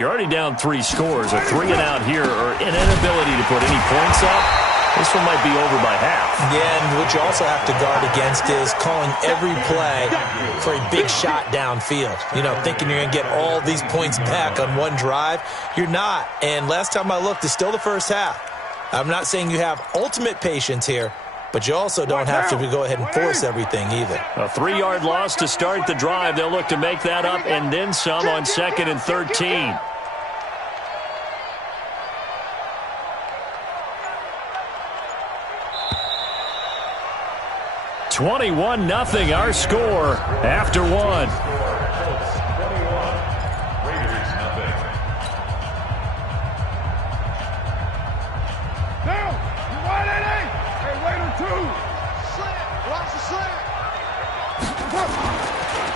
You're already down 3 scores. A 3 and out here, or an inability to put any points up. This one might be over by half. Yeah, and what you also have to guard against is calling every play for a big shot downfield. You know, thinking you're going to get all these points back on one drive. You're not. And last time I looked, it's still the first half. I'm not saying you have ultimate patience here, but you also don't have to go ahead and force everything either. A 3-yard loss to start the drive. They'll look to make that up and then some on 2nd and 13. 21-0 our score after 1.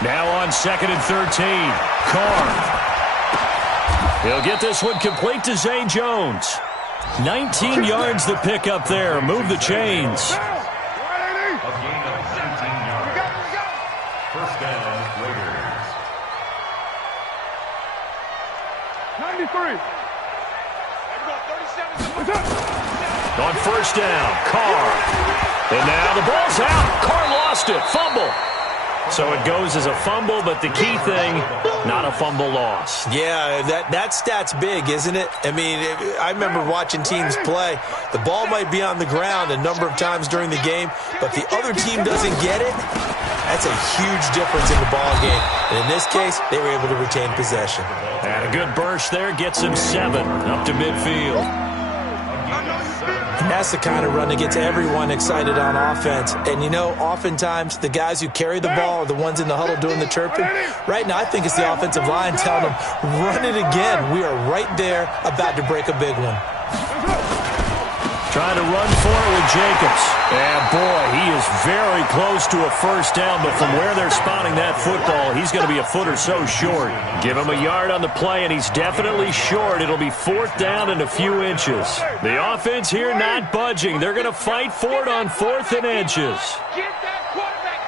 Now on 2nd and 13. Carr. He'll get this one complete to Zay Jones. 19 yards the pick up there. Move the chains. First down, Raiders. 93. On first down, Carr. And now the ball's out. Carr lost it. Fumble. So it goes as a fumble, but the key thing, not a fumble loss. Yeah, that stat's big, isn't it? I mean, I remember watching teams play. The ball might be on the ground a number of times during the game, but the other team doesn't get it. That's a huge difference in the ball game. And in this case, they were able to retain possession. And a good burst there gets him 7 up to midfield. And that's the kind of run that gets everyone excited on offense. And, you know, oftentimes the guys who carry the ball are the ones in the huddle doing the chirping. Right now, I think it's the offensive line telling them, run it again. We are right there about to break a big one. Trying to run for it with Jacobs. And, boy, he is very close to a first down, but from where they're spotting that football, he's going to be a foot or so short. Give him a yard on the play, and he's definitely short. It'll be 4th down and a few inches. The offense here not budging. They're going to fight for it on 4th and inches. Get that quarterback,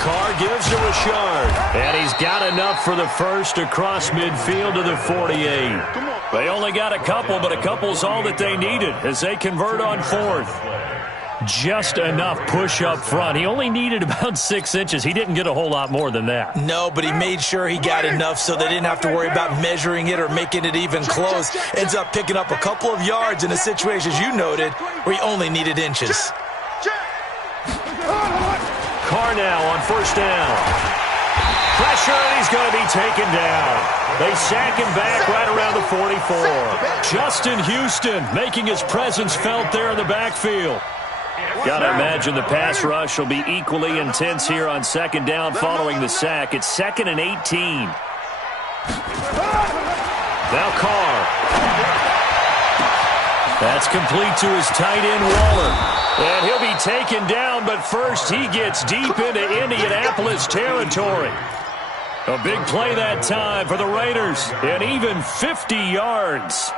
Carr gives to Richard, and he's got enough for the first across midfield to the 48. They only got a couple, but a couple's all that they needed as they convert on 4th. Just enough push up front. He only needed about 6 inches. He didn't get a whole lot more than that. No, but he made sure he got enough so they didn't have to worry about measuring it or making it even close. Ends up picking up a couple of yards in a situation, as you noted, where he only needed inches. Carr now on first down. Pressure, and he's going to be taken down. They sack him back right around the 44. Justin Houston making his presence felt there in the backfield. Got to imagine the pass rush will be equally intense here on 2nd down following the sack. It's 2nd and 18. Now Carr. That's complete to his tight end, Waller. And he'll be taken down, but first he gets deep into Indianapolis territory. A big play that time for the Raiders, and even 50 yards.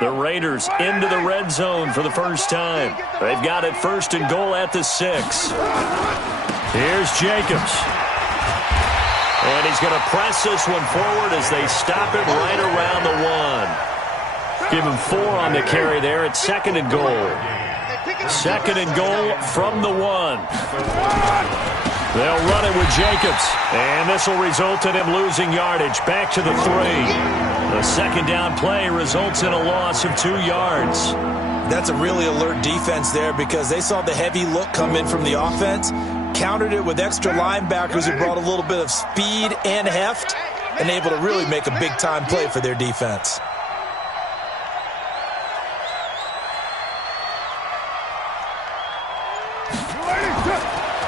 The Raiders into the red zone for the first time. They've got it 1st and goal at the 6. Here's Jacobs. And he's going to press this one forward as they stop it right around the 1. Give him 4 on the carry there at 2nd and goal. 2nd and goal from the 1. They'll run it with Jacobs. And this will result in him losing yardage back to the 3. The 2nd down play results in a loss of 2 yards. That's a really alert defense there because they saw the heavy look come in from the offense, countered it with extra linebackers who brought a little bit of speed and heft, and able to really make a big-time play for their defense.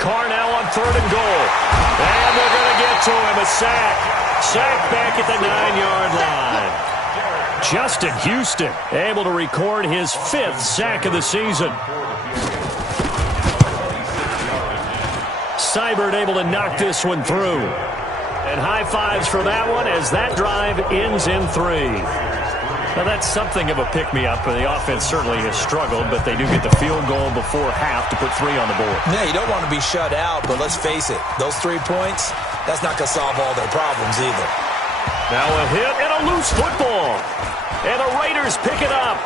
Carr now on 3rd and goal. And they're going to get to him. A sack. Sack back at the 9-yard line. Justin Houston able to record his 5th sack of the season. Seibert able to knock this one through. And high fives for that one as that drive ends in 3. Now, that's something of a pick-me-up. The offense certainly has struggled, but they do get the field goal before half to put 3 on the board. Yeah, you don't want to be shut out, but let's face it, those 3 points, that's not going to solve all their problems either. Now a hit and a loose football. And the Raiders pick it up.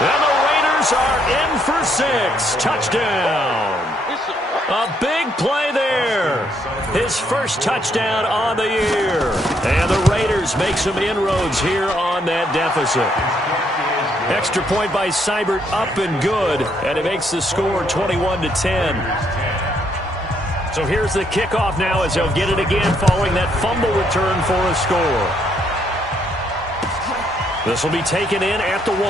And the Raiders are in for 6. Touchdown. A big play there. His first touchdown on the year. And the Raiders make some inroads here on that deficit. Extra point by Seibert up and good. And it makes the score 21-10. So here's the kickoff now as they'll get it again following that fumble return for a score. This will be taken in at the 1.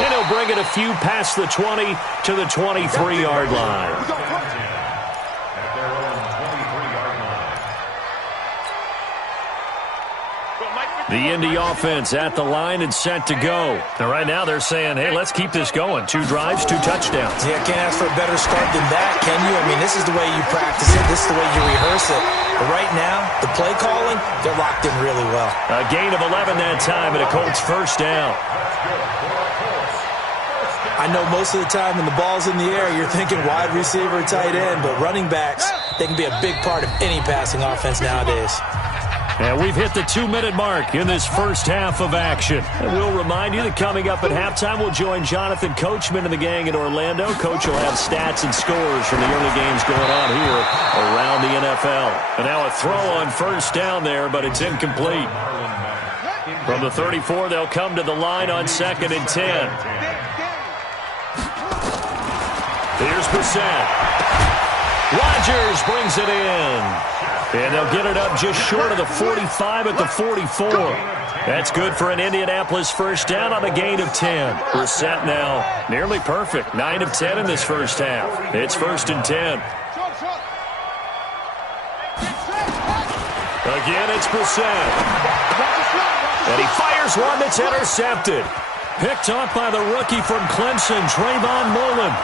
And he'll bring it a few past the 20 to the 23-yard line. The Indy offense at the line and set to go. And right now they're saying, hey, let's keep this going. 2 drives, 2 touchdowns. Yeah, can't ask for a better start than that, can you? I mean, this is the way you practice it. This is the way you rehearse it. But right now, the play calling, they're locked in really well. A gain of 11 that time and a Colts first down. I know most of the time when the ball's in the air, you're thinking wide receiver, tight end, but running backs, they can be a big part of any passing offense nowadays. And we've hit the 2-minute mark in this first half of action. And we'll remind you that coming up at halftime, we'll join Jonathan Coachman and the gang in Orlando. Coach will have stats and scores from the early games going on here around the NFL. And now a throw on first down there, but it's incomplete. From the 34, they'll come to the line on 2nd and 10. Here's Brissett. Rodgers brings it in. And they'll get it up just short of the 45 at the 44. That's good for an Indianapolis first down on a gain of 10. Brissett now nearly perfect. 9 of 10 in this first half. It's 1st and 10. Again, it's Brissett. And he fires one that's intercepted. Picked off by the rookie from Clemson, Trayvon Mullen.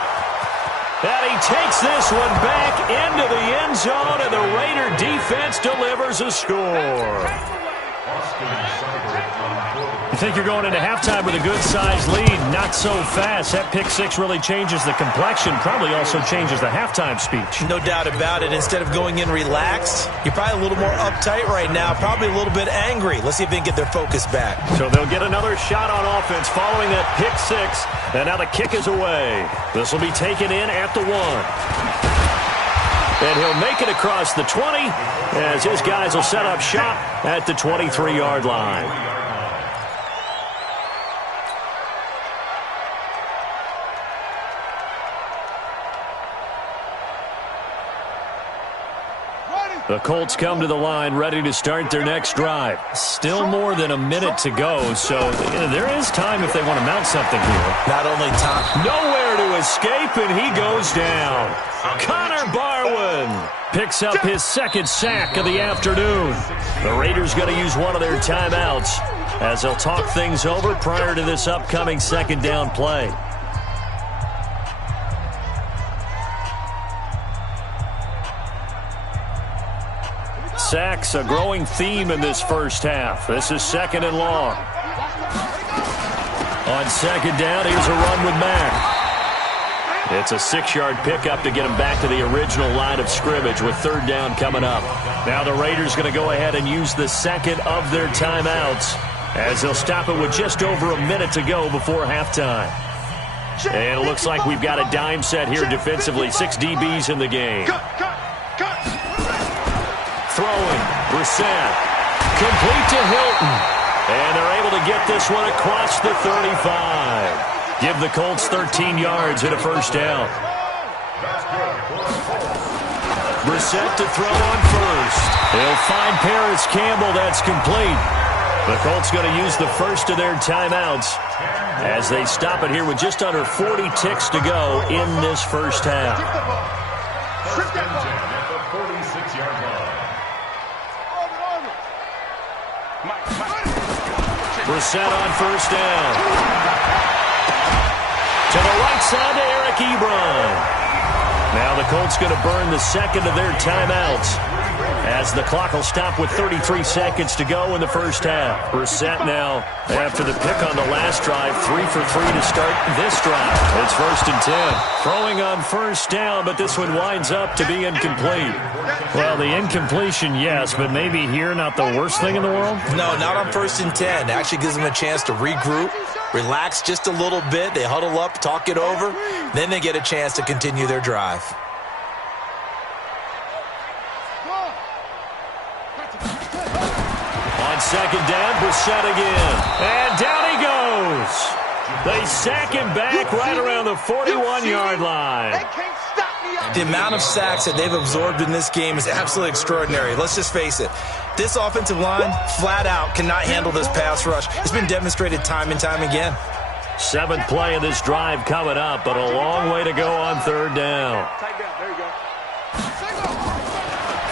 And he takes this one back into the end zone, and the Raider defense delivers a score. You think you're going into halftime with a good-sized lead, not so fast. That pick 6 really changes the complexion, probably also changes the halftime speech. No doubt about it. Instead of going in relaxed, you're probably a little more uptight right now, probably a little bit angry. Let's see if they can get their focus back. So they'll get another shot on offense following that pick 6, and now the kick is away. This will be taken in at the 1. And he'll make it across the 20 as his guys will set up shop at the 23-yard line. The Colts come to the line ready to start their next drive. Still more than a minute to go, so there is time if they want to mount something here. Not only time. Nowhere to escape, and he goes down. Connor Barwin picks up his 2nd sack of the afternoon. The Raiders going to use one of their timeouts as they'll talk things over prior to this upcoming 2nd down play. Sacks, a growing theme in this first half. This is 2nd and long. On 2nd down, here's a run with Mack. It's a 6-yard pickup to get him back to the original line of scrimmage with 3rd down coming up. Now the Raiders going to go ahead and use the 2nd of their timeouts as they'll stop it with just over a minute to go before halftime. And it looks like we've got a dime set here defensively. 6 DBs in the game. Throwing, Brissett, complete to Hilton. And they're able to get this one across the 35. Give the Colts 13 yards and a first down. Brissett to throw on first. They'll find Paris Campbell. That's complete. The Colts going to use the first of their timeouts as they stop it here with just under 40 ticks to go in this first half. Brissett on first down. To the right side to Eric Ebron. Now the Colts going to burn the second of their timeouts, as the clock will stop with 33 seconds to go in the first half. Brissett now, after the pick on the last drive, 3 for 3 to start this drive. It's 1st and 10. Throwing on first down, but this one winds up to be incomplete. Well, the incompletion, yes, but maybe here not the worst thing in the world? No, not on 1st and 10. It actually gives them a chance to regroup, relax just a little bit. They huddle up, talk it over. Then they get a chance to continue their drive. On second down, Brissett again. And down he goes. They sack him back right around the 41-yard line. The amount of sacks that they've absorbed in this game is absolutely extraordinary. Let's just face it. This offensive line, flat out, cannot handle this pass rush. It's been demonstrated time and time again. 7th play of this drive coming up, but a long way to go on 3rd down.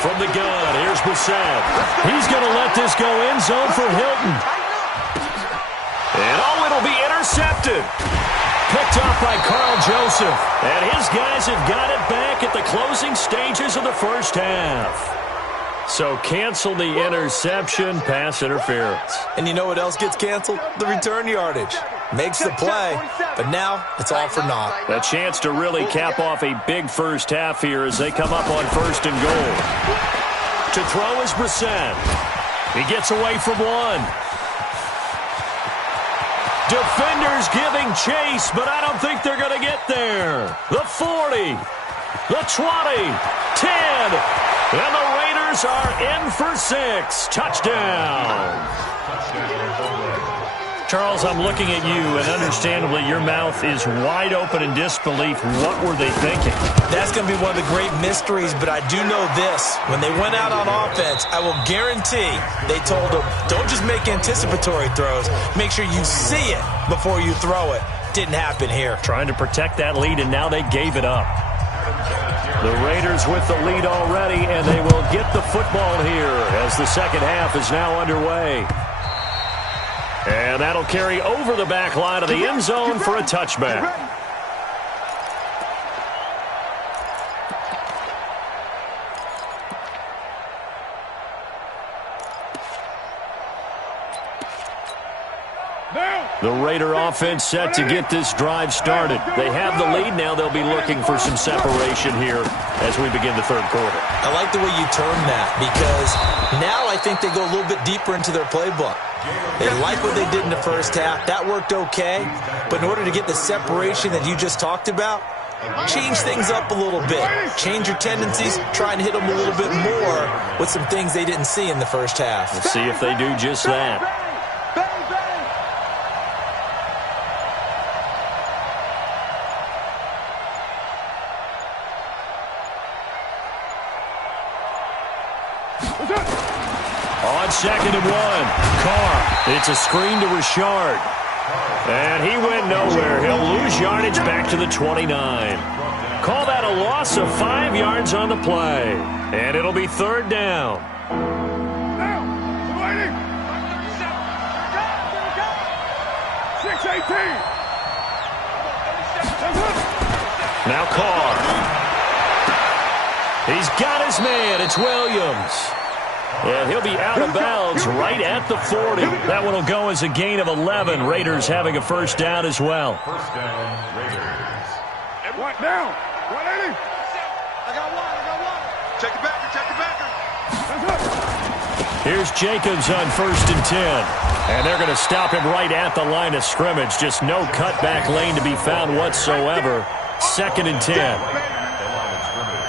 From the gun, here's Brissett. He's going to let this go end zone for Hilton. And it'll be intercepted. Picked off by Carl Joseph. And his guys have got it back at the closing stages of the first half. So cancel the interception, pass interference. And you know what else gets canceled? The return yardage. Makes the play, but now it's all for naught. A chance to really cap off a big first half here as they come up on 1st and goal. To throw is Brissett. He gets away from one. Defenders giving chase, but I don't think they're going to get there. The 40, the 20, 10, and the Raiders are in for 6. Touchdown. Charles, I'm looking at you, and understandably, your mouth is wide open in disbelief. What were they thinking? That's going to be one of the great mysteries, but I do know this. When they went out on offense, I will guarantee they told them, don't just make anticipatory throws. Make sure you see it before you throw it. Didn't happen here. Trying to protect that lead, and now they gave it up. The Raiders with the lead already, and they will get the football here as the second half is now underway. And that'll carry over the back line of the end zone for a touchback. The Raider offense set to get this drive started. They have the lead now. They'll be looking for some separation here as we begin the third quarter. I like the way you term that because now I think they go a little bit deeper into their playbook. They like what they did in the first half. That worked okay. But in order to get the separation that you just talked about, change things up a little bit. Change your tendencies. Try and hit them a little bit more with some things they didn't see in the first half. Let's see if they do just that. On 2nd and 1, Carr. It's a screen to Richard. And he went nowhere. He'll lose yardage back to the 29. Call that a loss of 5 yards on the play. And it'll be 3rd down. Now Carr. He's got his man. It's Williams. And he'll be out of bounds right at the 40. That one will go as a gain of 11. Raiders having a first down as well. First down, Raiders. One down. 180. I got one. Check the backer. Here's Jacobs on 1st and 10. And they're going to stop him right at the line of scrimmage. Just no cutback lane to be found whatsoever. 2nd and 10.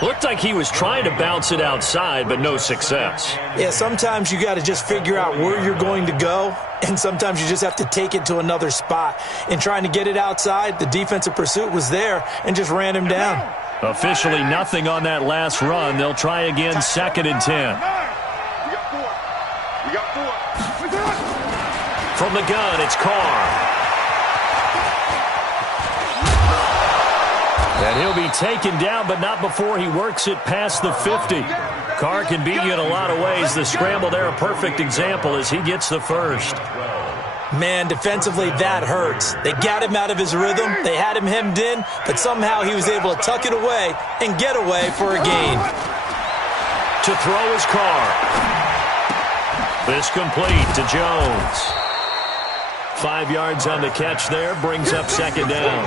Looked like he was trying to bounce it outside, but no success. Yeah, sometimes you got to just figure out where you're going to go, and sometimes you just have to take it to another spot. In trying to get it outside, the defensive pursuit was there and just ran him down. Officially nothing on that last run. They'll try again, 2nd and 10. We got four. From the gun, it's Carr. And he'll be taken down, but not before he works it past the 50. Carr can beat you in a lot of ways. The scramble there, a perfect example as he gets the first. Man, defensively, that hurts. They got him out of his rhythm. They had him hemmed in, but somehow he was able to tuck it away and get away for a gain. To throw his car. This complete to Jones. 5 yards on the catch there, brings up second down.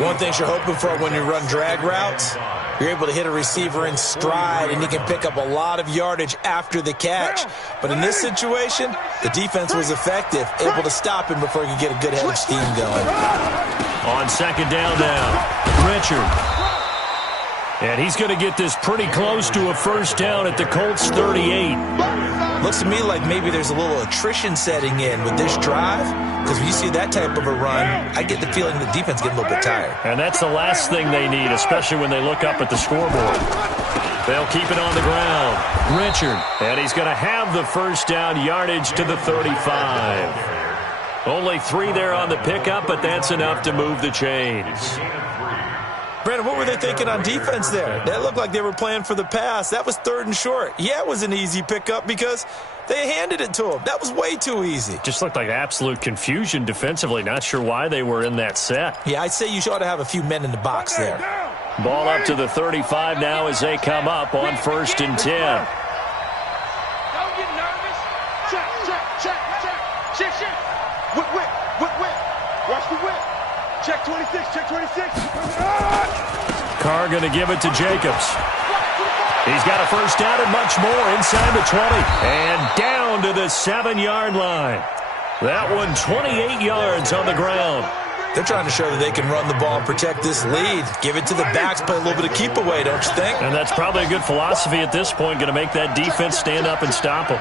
One thing you're hoping for when you run drag routes, you're able to hit a receiver in stride, and he can pick up a lot of yardage after the catch. But in this situation, the defense was effective, able to stop him before he could get a good head of steam going. On second down now, Richard. And he's going to get this pretty close to a first down at the Colts 38. Looks to me like maybe there's a little attrition setting in with this drive, because when you see that type of a run, I get the feeling the defense getting a little bit tired. And that's the last thing they need, especially when they look up at the scoreboard. They'll keep it on the ground. Richard. And he's going to have the first down, yardage to the 35. Only 3 there on the pickup, but that's enough to move the chains. Brandon, what were they thinking on defense there? That looked like they were playing for the pass. That was 3rd and short. Yeah, it was an easy pickup because they handed it to him. That was way too easy. Just looked like absolute confusion defensively. Not sure why they were in that set. Yeah, I'd say you ought to have a few men in the box there. Ball up to the 35 now as they come up on 1st and 10. Don't get nervous. Check. Whip. Watch the whip. Check 26, check 26. Carr going to give it to Jacobs. He's got a first down and much more inside the 20. And down to the 7-yard line. That one 28 yards on the ground. They're trying to show that they can run the ball and protect this lead. Give it to the backs, play a little bit of keep away, don't you think? And that's probably a good philosophy at this point, going to make that defense stand up and stop them.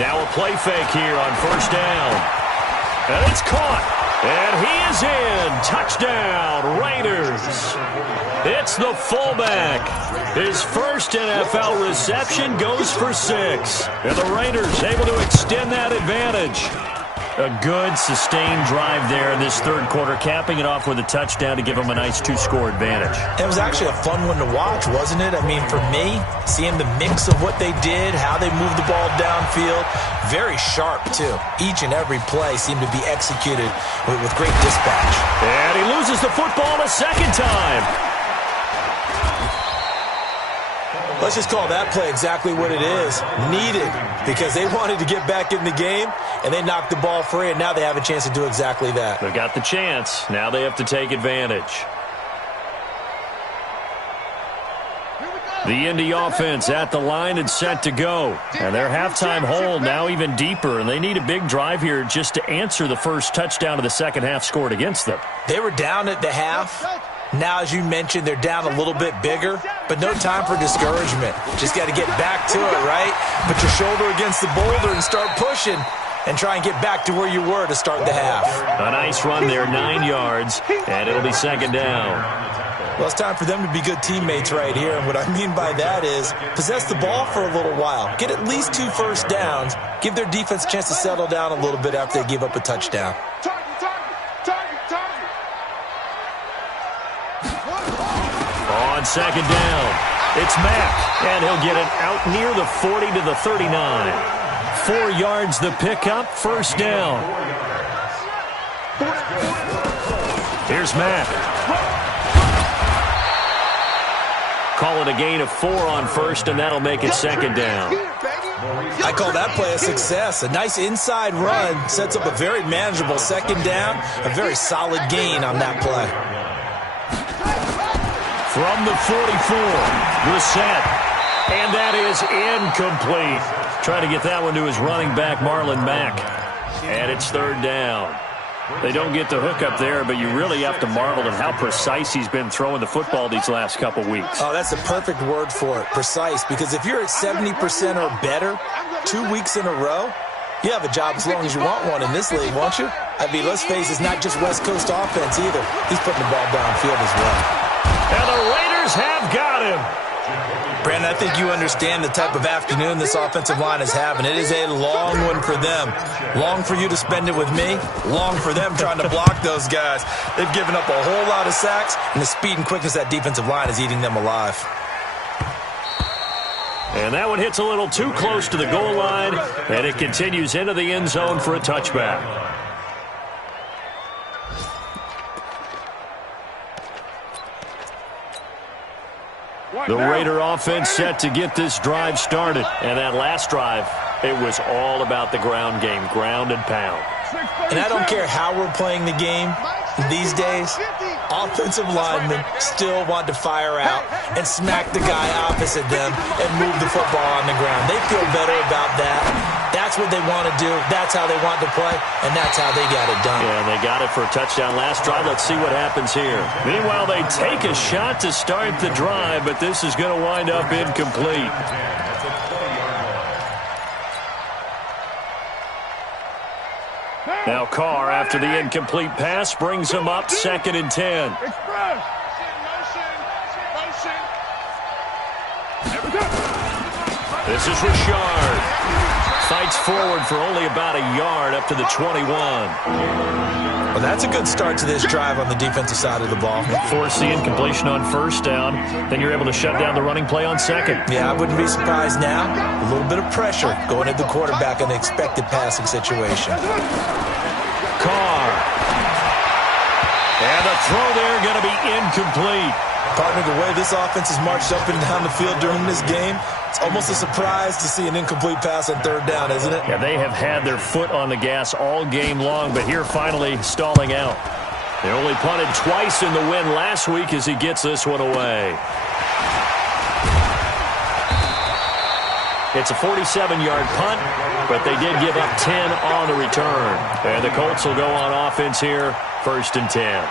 Now a play fake here on first down. And it's caught. And he is in. Touchdown, Raiders. It's the fullback. His first NFL reception goes for 6. And the Raiders able to extend that advantage. A good, sustained drive there in this 3rd quarter, capping it off with a touchdown to give them a nice 2-score advantage. It was actually a fun one to watch, wasn't it? I mean, for me, seeing the mix of what they did, how they moved the ball downfield, very sharp, too. Each and every play seemed to be executed with great dispatch. And he loses the football a second time. Let's just call that play exactly what it is. Needed, because they wanted to get back in the game, and they knocked the ball free, and now they have a chance to do exactly that. They've got the chance. Now they have to take advantage. The Indy offense at the line and set to go. And their halftime hole now even deeper, and they need a big drive here just to answer the first touchdown of the second half scored against them. They were down at the half. Now, as you mentioned, they're down a little bit bigger, but no time for discouragement. Just got to get back to it, right? Put your shoulder against the boulder and start pushing and try and get back to where you were to start the half. A nice run there, 9 yards, and it'll be second down. Well, it's time for them to be good teammates right here, and what I mean by that is possess the ball for a little while. Get at least 2 first downs. Give their defense a chance to settle down a little bit after they give up a touchdown. On second down, it's Mack, and he'll get it out near the 40 to the 39. 4 yards the pickup, first down. Here's Mack. Call it a gain of 4 on first, and that'll make it second down. I call that play a success. A nice inside run sets up a very manageable second down, a very solid gain on that play. From the 44, the set, and that is incomplete. Trying to get that one to his running back, Marlon Mack, and it's third down. They don't get the hook up there, but you really have to marvel at how precise he's been throwing the football these last couple weeks. Oh, that's a perfect word for it, precise, because if you're at 70% or better 2 weeks in a row, you have a job as long as you want one in this league, won't you? I mean, let's face it, it's not just West Coast offense either. He's putting the ball downfield as well. And the Raiders have got him. Brandon, I think you understand the type of afternoon this offensive line is having. It is a long one for them. Long for you to spend it with me. Long for them trying to block those guys. They've given up a whole lot of sacks, and the speed and quickness of that defensive line is eating them alive. And that one hits a little too close to the goal line, and it continues into the end zone for a touchback. The Raider offense set to get this drive started. And that last drive, it was all about the ground game, ground and pound. And I don't care how we're playing the game these days, offensive linemen still want to fire out and smack the guy opposite them and move the football on the ground. They feel better about that. That's what they want to do. That's how they want to play, and that's how they got it done. Yeah, and they got it for a touchdown last drive. Let's see what happens here. Meanwhile, they take a shot to start the drive, but this is going to wind up incomplete. Now Carr, after the incomplete pass, brings him up 2nd and 10. This is Richard. Fights forward for only about a yard up to the 21. Well, that's a good start to this drive on the defensive side of the ball. Force the incompletion on 1st down. Then you're able to shut down the running play on 2nd. Yeah, I wouldn't be surprised now. A little bit of pressure going at the quarterback in the expected passing situation. Carr. And the throw there going to be incomplete. Partner, the way this offense has marched up and down the field during this game, it's almost a surprise to see an incomplete pass on 3rd down, isn't it? Yeah, they have had their foot on the gas all game long, but here finally stalling out. They only punted twice in the win last week as he gets this one away. It's a 47-yard punt, but they did give up 10 on the return. And the Colts will go on offense here, 1st and 10.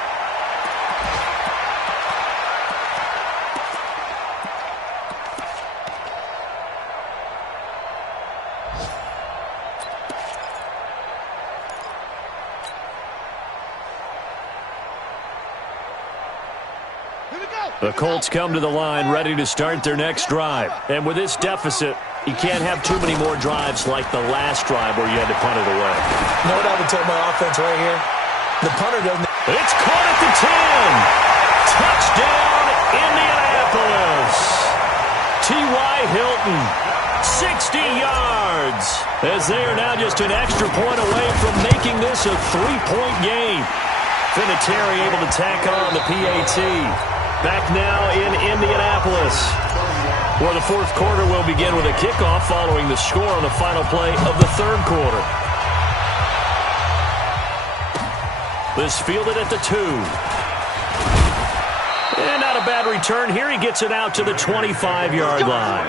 The Colts come to the line ready to start their next drive. And with this deficit, you can't have too many more drives like the last drive where you had to punt it away. You know what I would tell my offense right here? The punter doesn't... It's caught at the 10. Touchdown, Indianapolis. T.Y. Hilton, 60 yards. As they are now just an extra point away from making this a 3-point game. Vinatieri able to tack on the PAT. Back now in Indianapolis, where the 4th quarter will begin with a kickoff following the score on the final play of the 3rd quarter. This fielded at the 2. And not a bad return here. He gets it out to the 25-yard line.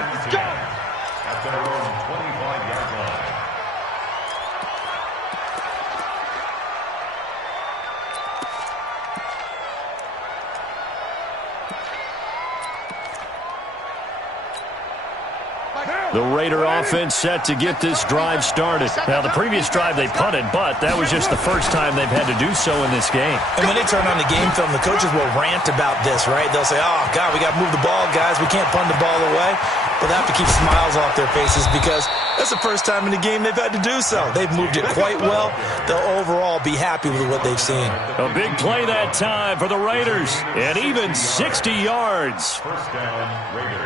The Raider offense set to get this drive started. Now, the previous drive they punted, but that was just the first time they've had to do so in this game. And when they turn on the game film, the coaches will rant about this, right? They'll say, oh, God, we got to move the ball, guys. We can't punt the ball away. But they have to keep smiles off their faces because that's the first time in the game they've had to do so. They've moved it quite well. They'll overall be happy with what they've seen. A big play that time for the Raiders. And even 60 yards. 1st down, Raiders.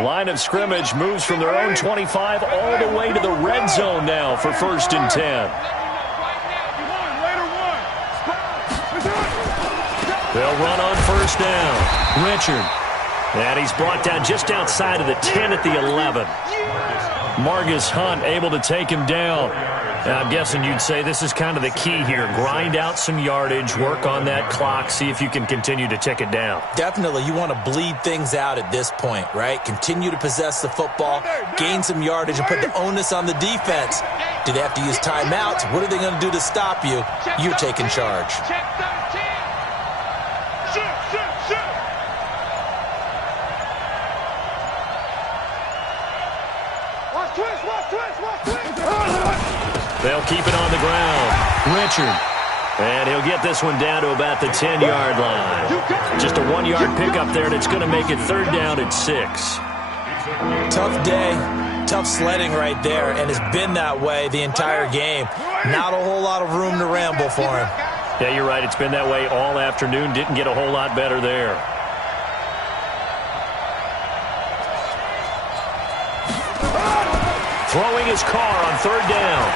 Line of scrimmage moves from their own 25 all the way to the red zone now for 1st and 10. They'll run on 1st down. Richard. And he's brought down just outside of the 10 at the 11. Margus Hunt able to take him down. Now, I'm guessing you'd say this is kind of the key here. Grind out some yardage, work on that clock, see if you can continue to tick it down. Definitely. You want to bleed things out at this point, right? Continue to possess the football, gain some yardage, and put the onus on the defense. Do they have to use timeouts? What are they going to do to stop you? You're taking charge. They'll keep it on the ground. Richard. And he'll get this one down to about the 10-yard line. Just a 1-yard pickup there, and it's going to make it 3rd down at 6. Tough day, tough sledding right there, and it's been that way the entire game. Not a whole lot of room to ramble for him. Yeah, you're right. It's been that way all afternoon. Didn't get a whole lot better there. Throwing his car on third down.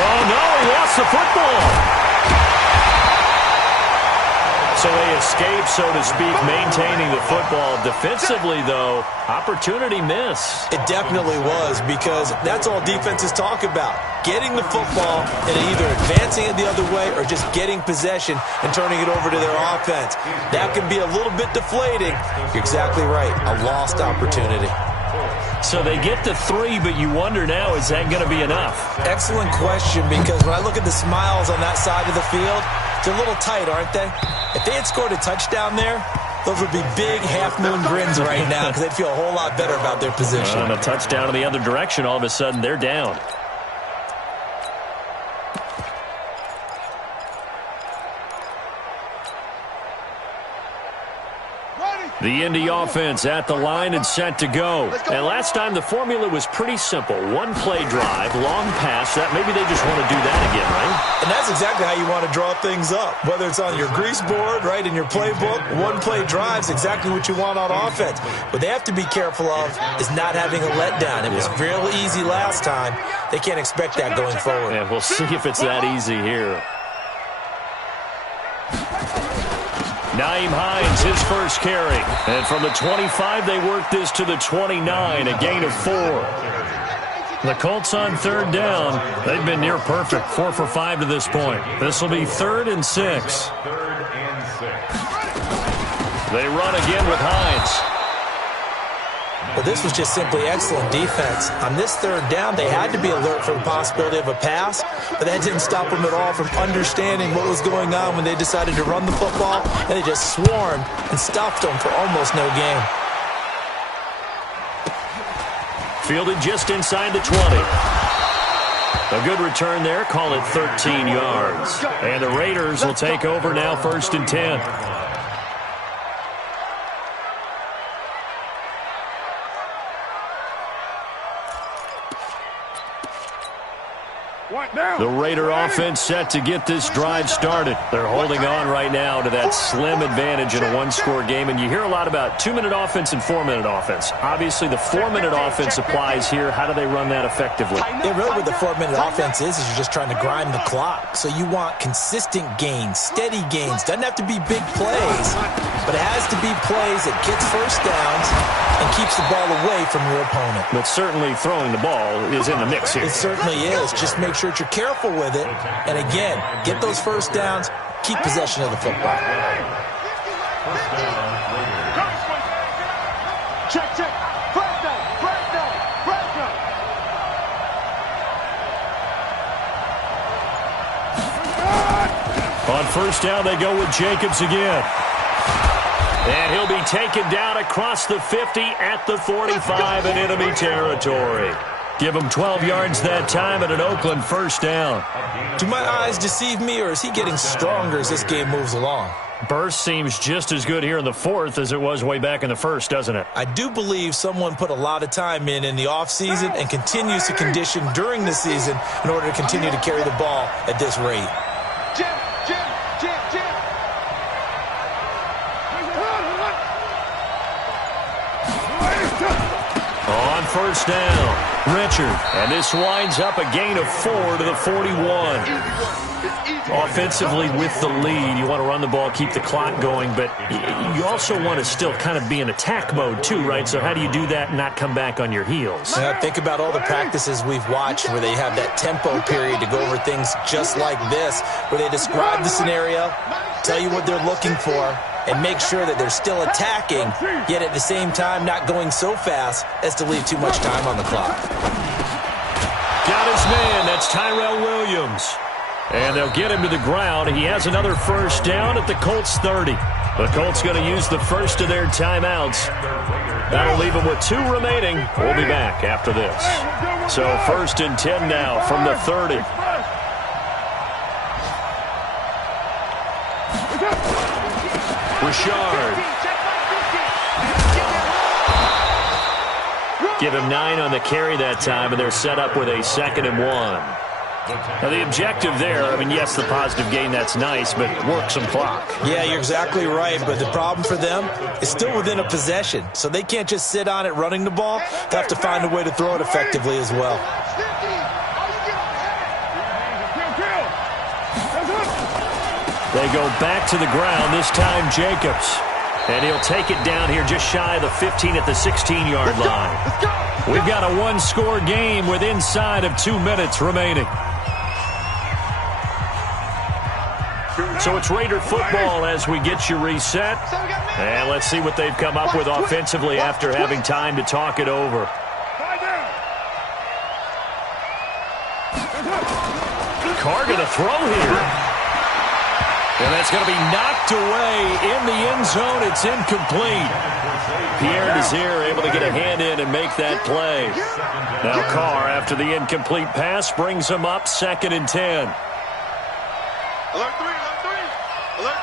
Oh, no, he lost the football. So they escape, so to speak, maintaining the football. Defensively, though, opportunity miss. It definitely was, because that's all defenses talk about. Getting the football and either advancing it the other way or just getting possession and turning it over to their offense. That can be a little bit deflating. You're exactly right. A lost opportunity. So they get to 3, but you wonder now, is that going to be enough? Excellent question, because when I look at the smiles on that side of the field, they're a little tight, aren't they? If they had scored a touchdown there, those would be big half-moon grins right now, because they'd feel a whole lot better about their position. And a touchdown in the other direction, all of a sudden they're down. The Indy offense at the line and set to go. And last time the formula was pretty simple. One play drive, long pass. That maybe they just want to do that again, right? And that's exactly how you want to draw things up. Whether it's on your grease board, right, in your playbook, one play drive is exactly what you want on offense. What they have to be careful of is not having a letdown. It was real easy last time. They can't expect that going forward. Yeah, we'll see if it's that easy here. Naeem Hines, his first carry. And from the 25, they work this to the 29, a gain of 4. The Colts on third down. They've been near perfect, 4 for 5 to this point. This will be 3rd and 6. They run again with Hines. Well, this was just simply excellent defense. On this third down, they had to be alert for the possibility of a pass, but that didn't stop them at all from understanding what was going on when they decided to run the football, and they just swarmed and stuffed them for almost no gain. Fielded just inside the 20. A good return there. Call it 13 yards. And the Raiders will take over now, 1st and 10. The Raider offense set to get this drive started. They're holding on right now to that slim advantage in a one-score game. And you hear a lot about 2-minute offense and 4-minute offense. Obviously, the 4-minute offense applies here. How do they run that effectively? Yeah, really what the 4-minute offense is you're just trying to grind the clock. So you want consistent gains, steady gains. Doesn't have to be big plays, but it has to be plays that gets first downs and keeps the ball away from your opponent. But certainly throwing the ball is in the mix here. It certainly is. Just make sure you're careful with it. And again, get those first downs, keep possession of the football. Check, check. First down, first down, first down. On first down, they go with Jacobs again. And he'll be taken down across the 50 at the 45 in enemy territory. Give him 12 yards that time and an Oakland first down. Do my eyes deceive me, or is he getting stronger as this game moves along? Burst seems just as good here in the 4th as it was way back in the 1st, doesn't it? I do believe someone put a lot of time in the offseason and continues to condition during the season in order to continue to carry the ball at this rate. Jim. On first down, Richard. And this winds up a gain of 4 to the 41. Offensively with the lead, you want to run the ball, keep the clock going, but you also want to still kind of be in attack mode too, right? So how do you do that and not come back on your heels? Yeah, think about all the practices we've watched where they have that tempo period to go over things just like this, where they describe the scenario, tell you what they're looking for, and make sure that they're still attacking, yet at the same time not going so fast as to leave too much time on the clock. Got his man. That's Tyrell Williams. And they'll get him to the ground. He has another first down at the Colts 30. The Colts going to use the first of their timeouts. That'll leave them with 2 remaining. We'll be back after this. So 1st and 10 now from the 30. Richard. Give him 9 on the carry that time, and they're set up with a 2nd and 1. Now, the objective there, I mean, yes, the positive gain, that's nice, but work some clock. Yeah, you're exactly right, but the problem for them is still within a possession, so they can't just sit on it running the ball. They have to find a way to throw it effectively as well. They go back to the ground, this time Jacobs. And he'll take it down here just shy of the 15 at the 16-yard line. We've got a one-score game with inside of 2 minutes remaining. So it's Raider football as we get you reset. And let's see what they've come up with offensively after having time to talk it over. Carr going to throw here. And that's going to be knocked away in the end zone. It's incomplete. Pierre Desir able to get a hand in and make that play. Now Carr, after the incomplete pass, brings him up 2nd and 10. Alert 3, alert 3, alert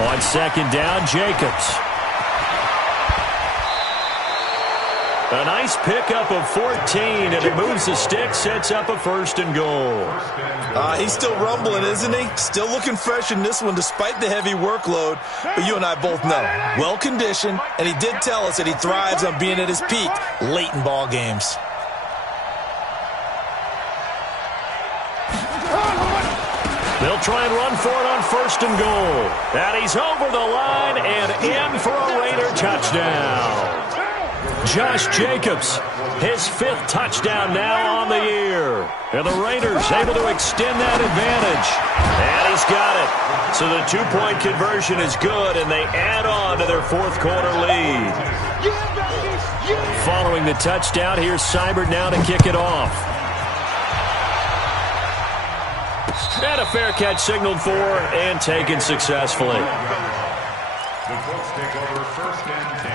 3. On 2nd down, Jacobs. A nice pickup of 14, and it moves the stick, sets up a 1st and goal. He's still rumbling, isn't he? Still looking fresh in this one despite the heavy workload. But you and I both know, well-conditioned, and he did tell us that he thrives on being at his peak late in ball games. They'll try and run for it on 1st and goal. And he's over the line and in for a Raider touchdown. Josh Jacobs, his 5th touchdown now on the year. And the Raiders able to extend that advantage. And he's got it. So the 2-point conversion is good, and they add on to their 4th quarter lead. Following the touchdown, here's Seibert now to kick it off. And a fair catch signaled for and taken successfully. The Colts take over 1st and 10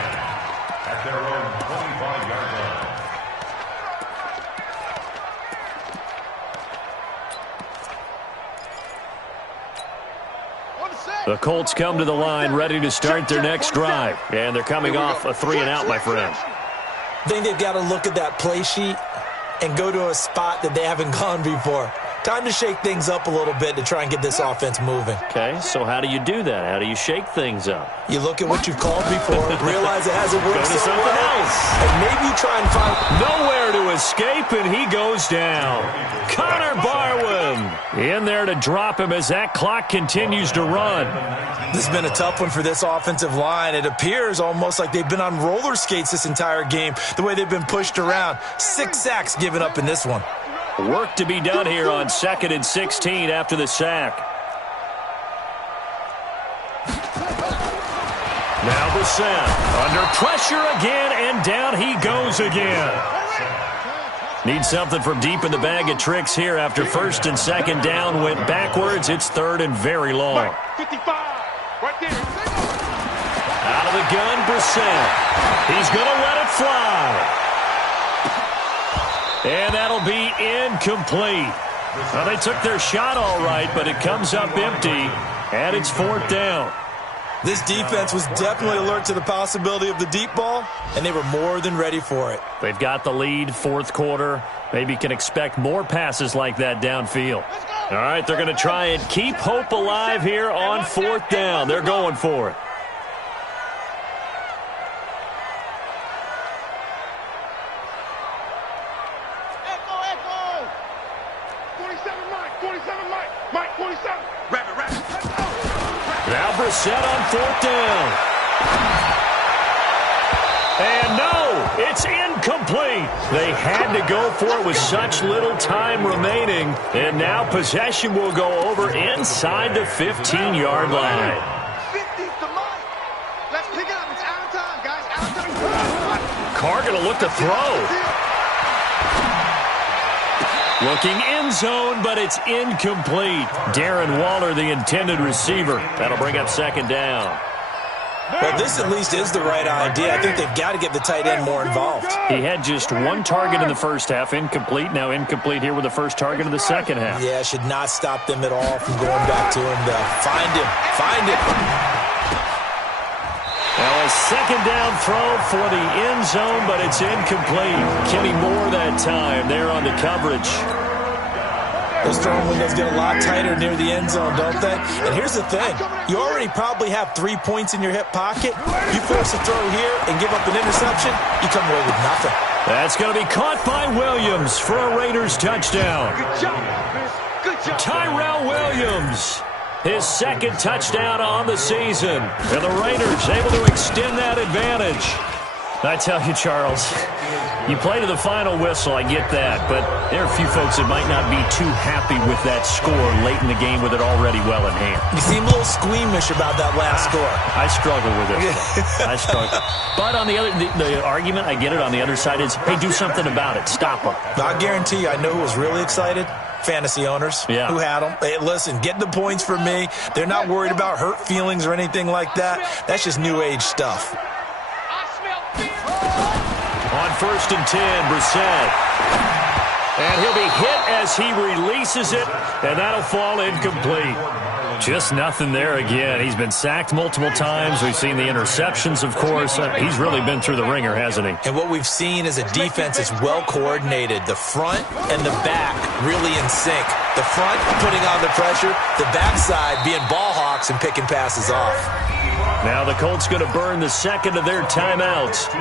at their own 25-yard line. The Colts come to the line ready to start their next drive. And they're coming off a 3-and-out, my friend. I think they've got to look at that play sheet and go to a spot that they haven't gone before. Time to shake things up a little bit to try and get this offense moving. Okay, so how do you do that? How do you shake things up? You look at what you've called before, realize it hasn't worked Go to something else. and maybe you try and find nowhere to escape, and he goes down. Connor Barwin in there to drop him as that clock continues to run. This has been a tough one for this offensive line. It appears almost like they've been on roller skates this entire game, the way they've been pushed around. 6 sacks given up in this one. Work to be done here on 2nd and 16 after the sack. Now Brissett under pressure again, and down he goes again. Need something from deep in the bag of tricks here after 1st and 2nd down went backwards. It's 3rd and very long. 55, right there. Out of the gun, Brissett. He's going to let it fly. And that'll be incomplete. Well, they took their shot all right, but it comes up empty, and it's 4th down. This defense was definitely alert to the possibility of the deep ball, and they were more than ready for it. They've got the lead, 4th quarter. Maybe can expect more passes like that downfield. All right, they're going to try and keep hope alive here on 4th down. They're going for it. Now Brissett on 4th down. And no, it's incomplete. They had to go for it with such little time remaining. And now possession will go over inside the 15-yard line. 50's the mark. Let's pick it up. It's out of time, guys. Out of time. Carr going to look to throw. Looking end zone, but it's incomplete. Darren Waller, the intended receiver. That'll bring up 2nd down. Well, this at least is the right idea. I think they've got to get the tight end more involved. He had just 1 target in the first half, incomplete. Now incomplete here with the first target of the second half. Yeah, should not stop them at all from going back to him, though. Find him. Find him. Well, a second down throw for the end zone, but it's incomplete. Kenny Moore that time there on the coverage. Those throwing windows get a lot tighter near the end zone, don't they? And here's the thing. You already probably have 3 points in your hip pocket. You force a throw here and give up an interception, you come away with nothing. That's going to be caught by Williams for a Raiders touchdown. Good job, man. Good job. Tyrell Williams, his second touchdown on the season. And the Raiders able to extend that advantage. I tell you, Charles, you play to the final whistle, I get that, but there are a few folks that might not be too happy with that score late in the game with it already well in hand. You seem a little squeamish about that last score. I struggle with it. I struggle. But on the other, the argument, I get it, on the other side is, hey, do something about it. Stop them. I guarantee you, I know who was really excited. Fantasy owners who had them. Hey, listen, get the points for me. They're not worried about hurt feelings or anything like that. That's just new age stuff. On 1st and 10, Brissett. And he'll be hit as he releases it, and that'll fall incomplete. Just nothing there again. He's been sacked multiple times. We've seen the interceptions, of course. He's really been through the ringer, hasn't he? And what we've seen is a defense that's well coordinated. The front and the back really in sync. The front putting on the pressure, the backside being ball hawks and picking passes off. Now the Colts going to burn the second of their timeouts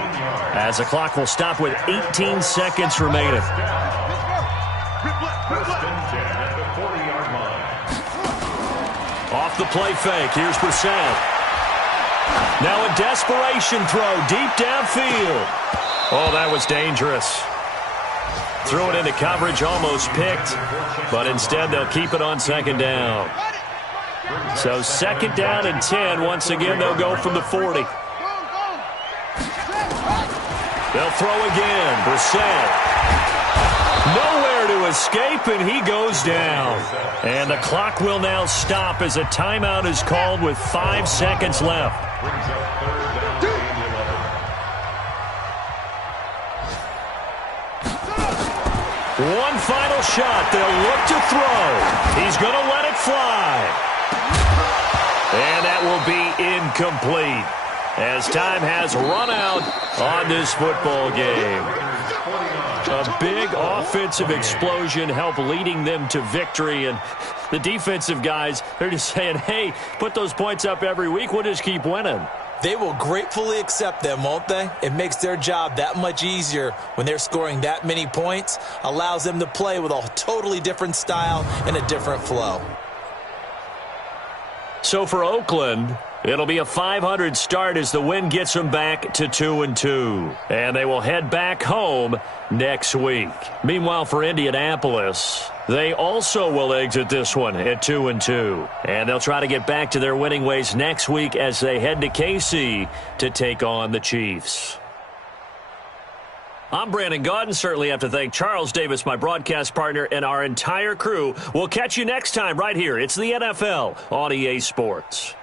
as the clock will stop with 18 seconds remaining. Off the play fake. Here's Brissett. Now a desperation throw deep downfield. Oh, that was dangerous. Threw it into coverage, almost picked, but instead they'll keep it on second down. So second down and 10. Once again, they'll go from the 40. They'll throw again. Brissett. Nowhere to escape, and he goes down. And the clock will now stop as a timeout is called with 5 seconds left. One final shot. They'll look to throw. He's going to let it fly. And that will be incomplete as time has run out on this football game. A big offensive explosion helped leading them to victory, and the defensive guys, they're just saying, hey, put those points up every week, we'll just keep winning. They will gratefully accept them, won't they? It makes their job that much easier when they're scoring that many points, allows them to play with a totally different style and a different flow. So for Oakland, it'll be a .500 start as the win gets them back to 2-2. And they will head back home next week. Meanwhile, for Indianapolis, they also will exit this one at 2-2. And they'll try to get back to their winning ways next week as they head to KC to take on the Chiefs. I'm Brandon Gaudin. Certainly have to thank Charles Davis, my broadcast partner, and our entire crew. We'll catch you next time right here. It's the NFL on EA Sports.